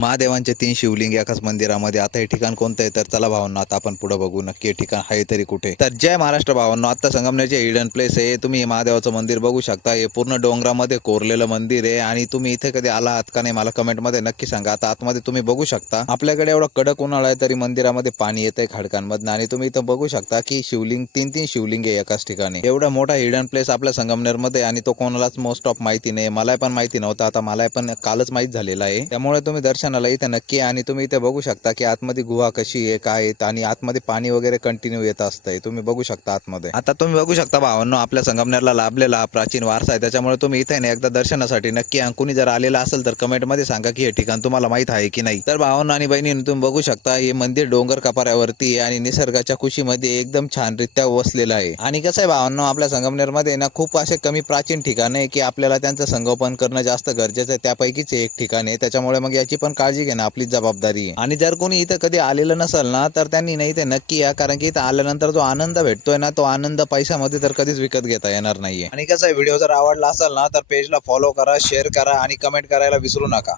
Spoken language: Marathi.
महादेवांचे 3 शिवलिंग एकाच मंदिरामध्ये. आता हे ठिकाण कोणतं आहे तर चला भावांनो, आता आपण पुढे बघू नक्की हे ठिकाण आहे तरी कुठे. तर जय महाराष्ट्र भावांनो, आता संगमनेरचे हिडन प्लेस आहे. तुम्ही हे महादेवाचं मंदिर बघू शकता. हे पूर्ण डोंगरामध्ये कोरलेलं मंदिर आहे आणि तुम्ही इथे कधी आला आहात का नाही मला कमेंटमध्ये नक्की सांगा. आता आतमध्ये तुम्ही बघू शकता, आपल्याकडे एवढा कडक उन्हाळा आहे तरी मंदिरामध्ये पाणी येतंय खडकांमधनं आणि तुम्ही इथं बघू शकता की शिवलिंग 3 शिवलिंग आहे एकाच ठिकाणी. एवढा मोठा हिडन प्लेस आपल्या संगमनेरमध्ये आणि तो कोणालाच मोस्ट ऑफ माहिती नाही. मला पण माहिती नव्हतं, आता मला पण कालच माहित झालेला आहे. त्यामुळे तुम्ही दर्शनाला इथे नक्की आणि तुम्ही इथे बघू शकता की आतमध्ये गुहा कशी आहे काय आहे आणि आतमध्ये पाणी वगैरे कंटिन्यू येत असतंय. तुम्ही बघू शकता आतमध्ये. आता तुम्ही बघू शकता भावांनो, आपल्या संगमनेरला लाभलेला प्राचीन वारसा आहे. त्याच्यामुळे तुम्ही इथे एकदा दर्शनासाठी नक्की आणि कुणी जर आलेला असेल तर कमेंटमध्ये सांगा की हे ठिकाण तुम्हाला माहित आहे की नाही. तर भावांनो आणि बहिणींनो, तुम्ही बघू शकता हे मंदिर डोंगर कपाऱ्यावरती आहे आणि निसर्गाच्या खुशीमध्ये एकदम छानरित्या वसलेलं आहे. आणि कसं आहे भावांनो, आपल्या संगमनेरमध्ये ना खूप असे कमी प्राचीन ठिकाण आहे की आपल्याला त्यांचं संगोपन करणं जास्त गरजेचं आहे. त्यापैकीच एक ठिकाण आहे. त्याच्यामुळे मग याची पण काळजी घेणं आपली जबाबदारी आहे. आणि जर कोणी इथं कधी आलेलं नसेल ना तर त्यांनी नाही इथे नक्की या, कारण की इथं आल्यानंतर जो आनंद भेटतोय ना तो आनंद पैशामध्ये तर कधीच विकत घेता येणार नाहीये. आणि कसं आहे, व्हिडिओ जर आवडला असेल ना तर पेजला फॉलो करा, शेअर करा आणि कमेंट करायला विसरू नका.